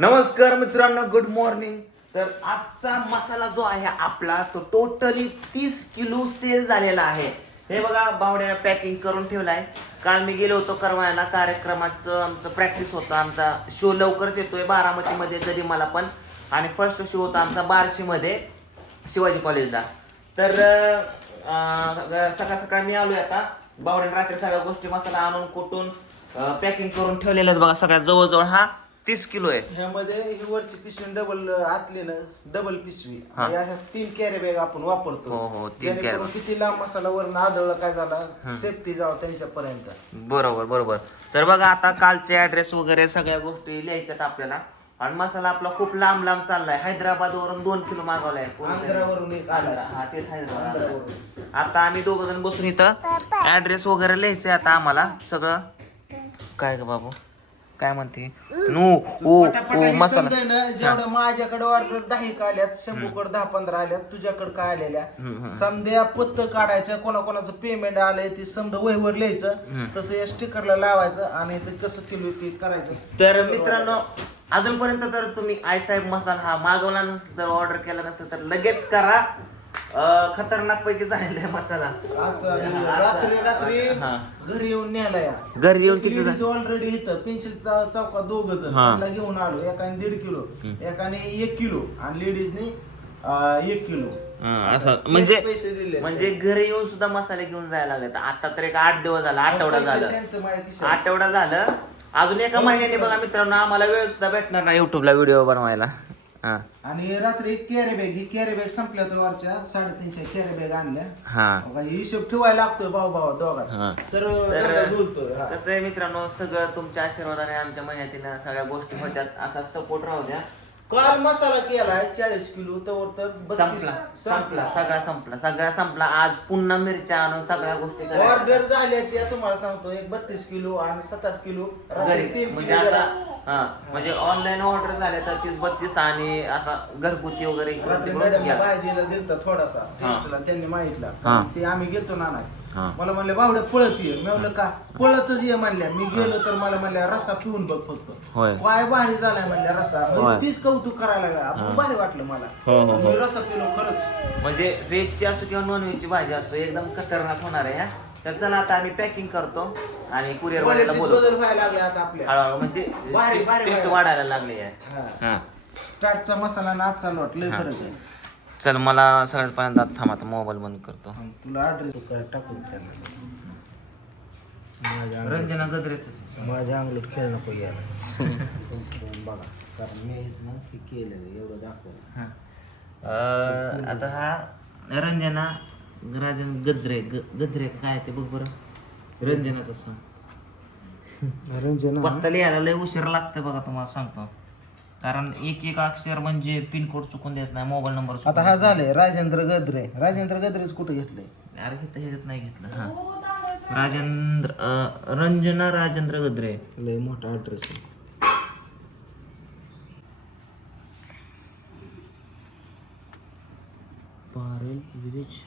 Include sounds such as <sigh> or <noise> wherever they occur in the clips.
नमस्कार मित्रांनो good morning तर आजचा मसाला जो आहे आपला तो टोटली तीस किलो सेल झालेला आहे. हे बघा बावड्याने पॅकिंग करून ठेवलाय. काल मी गेलो होतो करवायला कार्यक्रमाचं आमचं प्रॅक्टिस होतं. आमचा शो लवकरच येतोय बारामतीमध्ये जरी मला पण. आणि फर्स्ट शो होता आमचा बार्शीमध्ये शिवाजी कॉलेजला तर सकाळ सकाळ मी आलोय आता. बावड्याने रात्री सगळ्या गोष्टी मसाला आणून कुटून पॅकिंग करून ठेवलेल्या आहेत बघा सगळ्यात जवळजवळ हा तीस किलो आहे. ह्यामध्ये ही वरची पिशवी डबल आतली ना डबल पिशवी. हा. आणि अशा तीन कॅरी बॅग आपण वापरतो. हो, हो, तीन carry जेणेकरून bag. किती लांब मसाला वरून आदळला काय झाला सेफ्टी जावं त्यांच्यापर्यंत. बरोबर बरोबर. तर बघा आता कालचे ऍड्रेस वगैरे सगळ्या गोष्टी लिहायच्यात आपल्याला. आणि मसाला आपला खूप लांब लांब चाललाय. हैदराबाद वरून दोन किलो मागवलाय. आंध्रावरून एक हा तेच हैदराबाद. आंध्रावरून. आता आम्ही दोघ जण बसून इथं ऍड्रेस वगैरे लिहायचंय आता आम्हाला. सगळं. काय ग बाबू? काय म्हणते? नो ओ ओ मसाला. जेवढं माझ्याकडे ऑर्डर दहा एक आल्यात शंभूकडे दहा पंधरा आल्यात तुझ्याकडे काय आलेल्या? समध्या पत्त काढायचं कोणाकोणाचं पेमेंट आलंय ते समजा वहीवर लिहायचं तसं या स्टिकरला लावायचं आणि ते कसं किलो ते करायचं. तर मित्रांनो अजूनपर्यंत जर तुम्ही आई साहेब मसाला हा मागवला नसेल तर ऑर्डर केला नसेल तर लगेच करा. खतरनाक पैकी झालेला आहे मसाला. आज रात्री रात्री हा. घरी येऊन न्यायला या घरी येऊन किती झाले? ऑलरेडी इथं पेन्सिल चौकात दोघ जण हा. त्यांना घेऊन आलो. एकाने दीड किलो एकाने एक किलो आणि लेडीजने एक किलो. हं, असं. म्हणजे पैसे दिले म्हणजे घरी येऊन सुद्धा मसाले घेऊन जायला लागले तर आता तर एक आठ दिवस झाला आठवडा पैसे झालं. त्यांचं माझ्या खिशात. आठवडा झालं. अजून एका महिन्याने बघा मित्रांनो आम्हाला वेळ सुद्धा भेटणार नाही युट्यूबला व्हिडिओ बनवायला. हा. आणि रात्री कॅरी बॅग ही कॅरी बॅग संपल्या तर वरच्या साडेतीनशे कॅरी बॅग आणल्या. हा. बघा, ही हिशोब ठेवायला लागतोय भाऊ भाऊ हा. दोघात तर हा. कसं आहे मित्रांनो सगळं तुमच्या आशीर्वादाने आमच्या महिन्यातील सगळ्या गोष्टी होत्यात. असा सपोर्ट राहू द्या. काल मसाला केलाय चाळीस किलो तर तर बत्तीस- संपला संपला सगळा संपला सगळा संपला आज पुन्हा मिरच्या आणून सगळ्या गोष्टी करायच्या. ऑर्डर झाल्या त्या तुम्हाला सांगतो एक बत्तीस किलो आणि सात आठ किलो रात्री घरी तीन म्हणजे किलो असा जरा- हा म्हणजे ऑनलाईन ऑर्डर झाल्या तर तीस बत्तीस आणि असा घरगुती वगैरे इकडून रात्री तिकडून मॅडम घ्या. भाजीला दिलता थोडासा हा. टेस्टला त्यांनी मागितला हा. ते आम्ही घेतो नाना हा. मला म्हणले बावड्या पळत ये. मी म्हणलं का? पळतच ये म्हणल्या. मी गेलो तर मला म्हणल्या रस्सा पिऊन बघ फक्त. होय. काय भारी झालाय म्हणल्या रस्सा. होय. म्हणजे तीच कौतुक करायला लागला. आपण भारी वाटलं मला. हो, हो, हो. मी रस्सा पिलो खरंच. म्हणजे व्हेजची असो किंवा नॉन व्हेजची भाजी असो एकदम खतरनाक होणार आहे हा. तर चला आता आम्ही पॅकिंग करतो आणि कुरिअर वाल्याला क्वालिटीत बदल व्हायला लागले आता आपल्या. हळूहळू म्हणजे भारी, भारी, टेस्ट भारी. वाढायला लागली आहे हा. हा. स्टार्टचा मसाला ना आजचा लॉट लय फरक आहे. चल मला सगळ्यात पहिल्यांदा थांब आता मोबाईल बंद करतो. हा, तुला ऍड्रेस टाकून त्यांना माझ्या रंजना गद्रेच माझ्या अंगलट खेळ नको यायला <laughs> बघा कारण मी आहेत ना ते केलेलं एवढं दाखव आता हा रंजना राजन गद्रे ग- गद्रे का काय ते बघ बरं. रंजनाच असं रंजना? पत्ता लिहायला लय उशीर लागतं बघा तुम्हाला सांगतो. कारण एक एक अक्षर म्हणजे पिनकोड चुकून द्यायचं नाही मोबाईल नंबर आता हा झालंय राजेंद्र गद्रे. राजेंद्र गद्रेच कुठे घेतलंय? अरे हे ह्याच्यात नाही घेतलं हा. राजेंद्र अं, रंजना राजेंद्र गद्रे. लय मोठा ऍड्रेस आहे. पारेल विलेज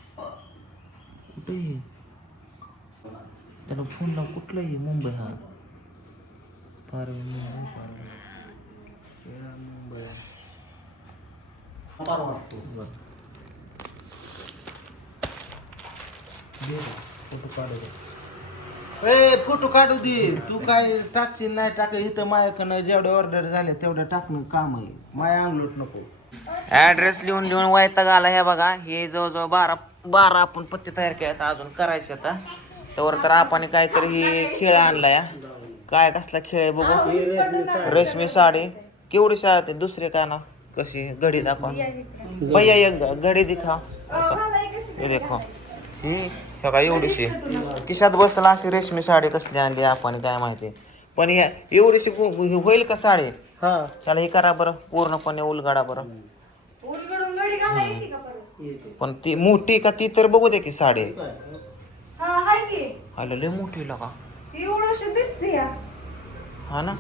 कुठे आहे? त्याला फोन लाव कुठला आहे? मुंबई हा. पारेल मुंबई पारेल. बरं. ए फोटो काढू दे. तू काय टाकशील नाही टाक इथं माझ्याकडनं जेवढे ऑर्डर झाले तेवढं टाकणं काम आहे. माया अंगलट नको. ऍड्रेस लिहून लिहून वैताग आला हे बघा. हे जवळजवळ बारा बारा आपण पत्ते तयार केले आता अजून करायचे आता. त्यावर तर आपण काहीतरी ही खेळ आणलाय. काय कसला खेळ आहे बघू. रेशमी साडी. केवढी साडी ते? दुसरे काय ना? कशी? घडी दाखवा. भैया एक घडी दिखा. असं. हे देखो. ही का एवढीशी. किशात बसला अशी रेशमी साडी कसली आणली आपण काय माहिती. पण या एवढीशी होईल का साडी? हा. त्याला हे करा बरं पूर्णपणे उलगाडा बरं. उलगडून गडी घाला येते का परत? पण ती मोठी का ती तर बघू दे की साडी. हा हाय की. आलं लय मोठी लगा. या. हा ना?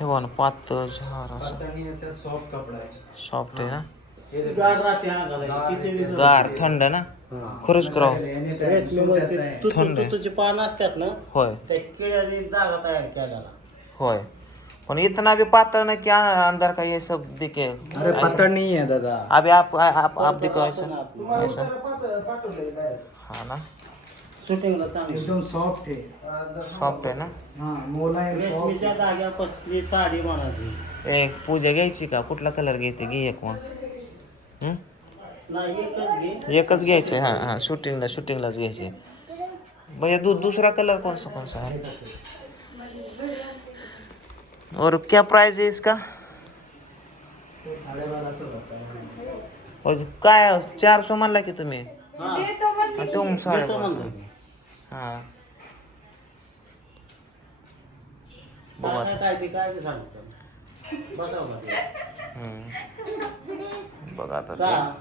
हे बघ ना पातळ झार असं. सॉफ्ट कपडा आहे. सॉफ्ट आहे ना? गार राहते अंगाला किती बी गार थंड ना? खरंच करावं तू- थंड तू- आहे. तुझे पान असतात ना होय. त्या केळ्याने जागा तयार केलेला. होय. पण इतना भी पातळ ना क्या अंदर का ये सब दिखे. अरे पता नहीं है दादा. अभी आप आप आप देखो ऐसा ऐसा. हाँ ना. शूटिंगला चांगली एकदम सॉफ्ट है हा, जर- सॉफ्ट आहे. ना हाँ रेशमीच्या साडी एक पूजा घ्यायची का? कुठला कलर घ्यायचे घे एक मग एकच घ्यायचे हाँ हाँ शूटिंगला शूटिंगलाच घ्यायचे. भैया दू, दूसरा कलर कौन सा कौन सा है और क्या प्राइस है इसका? और काय चार सौ म्हणला की तुम्ही? तुम म्हणलं. हा. बघू काय आता. काय ते काय ते सांगतो. बसावं लागेल. हम्म. बघ आता का?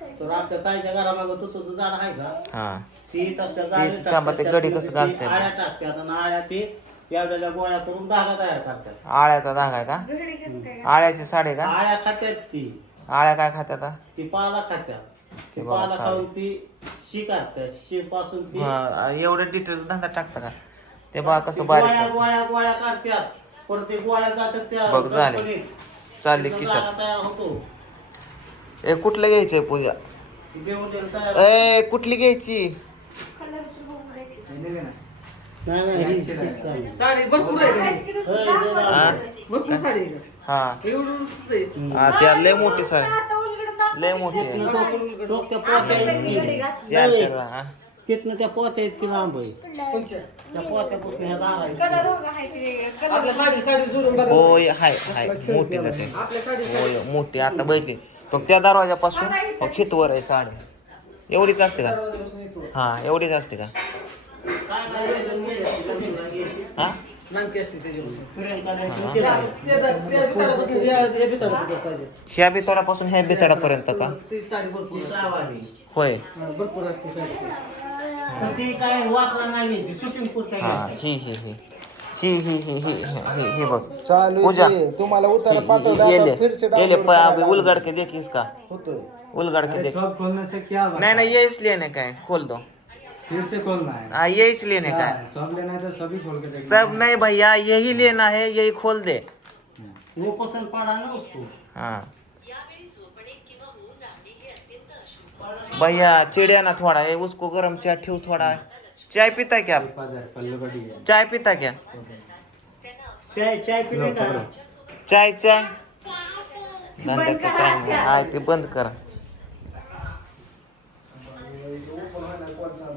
ते तर आपल्या ताईच्या घरामागं तू तुझं झाड आहे का? हा. ती तसल्या ती- जाळी ती थांबा, ते टाकतात, गडी त्यात कसं ती घालते? आळ्या टाकतात आणि आळ्या ते एवढ्या गोळ्या करून धागा तयार करतात. आळ्याचा धागा आहे का? घडी कसं काय? आळ्याची साडी का? आळ्या खात्यात ती. आळ्या काय खात्यात हा? ती पाला खात्यात ते ती बघा पाला साडी. खाऊन ती शी काढतात शी पासून ती हा, एवढं डिटेल धंदा टाकता का ते बघा कसं ती बारीक गोळ्या करतं. गोळ्या गोळ्या काढतात परत ते गोळ्या जातात त्या बघ, झाले. कंपनीत. चालली तिथं तयार होतो ए कुठलं घ्यायचंय पूजा ती बेवटेल तयार ए कुठली घ्यायची. नाही ही- ही. साडी भरपूर आहे हा? नाही. भरपूर साडी आहे. हा. एवढं नुसतं आहे. हा त्या लय मोठी साडी आता उलगडून दाखव. लय मोठी आहे. तिथनं तो- तो त्या पोत्या आता आहेत त्यांनी की- घडी घातली. चार चार हा. तिथनं त्या पोत्या आहेत की लांब आहे. त्या पोत्यापासून ह्या दारा आहेत. कलर हो का? आहे ते वेगळे. कलर आपल्या साडी साडी जोडून बघा. होय हाय हाय. मोठी लटे आपल्या साडी होय मोठी आता बघितली. तो त्या दरवाजापासून हो, खितवर आहे साडी. एवढीच असते का? हा एवढीच असते का? काय ह्या बितडापासून ह्या बितडापर्यंत का ती साडी भरपूर ती असते. सावारी. होय हा, भरपूर असते साडी पण ती काय वापरा नाही घ्यायची शूटिंग पुरता हा घ्यायची. ही ही ही ही ही ही ही ही ही बघ चालू पूजा आहे ते. तुम्हाला उतारा पाठवला येले आता फिरसे येले download करायला उलगड़ के देख इसका होतोय उलगड़ के अरे देख सब खोलने से क्या बना? नहीं नहीं ये इसलिए नहीं कहे खोल दो फिर से खोलना है। हाँ ये इसलिए नहीं क्या कहे है? सब लेना है तो सभी खोल के सब नहीं भैया यही लेना है यही खोल दे। वो पसंद पडा ना उसको। हाँ। भैया चिड़िया ना थोड़ा ये उसको गरम चाय ठेव थोड़ा चाय पीता क्या? है है। चाय पीता क्या? चाय चाय पिले का चाय चाय। धंद्याचं काय नाही हाय ते बंद करा।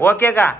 我给个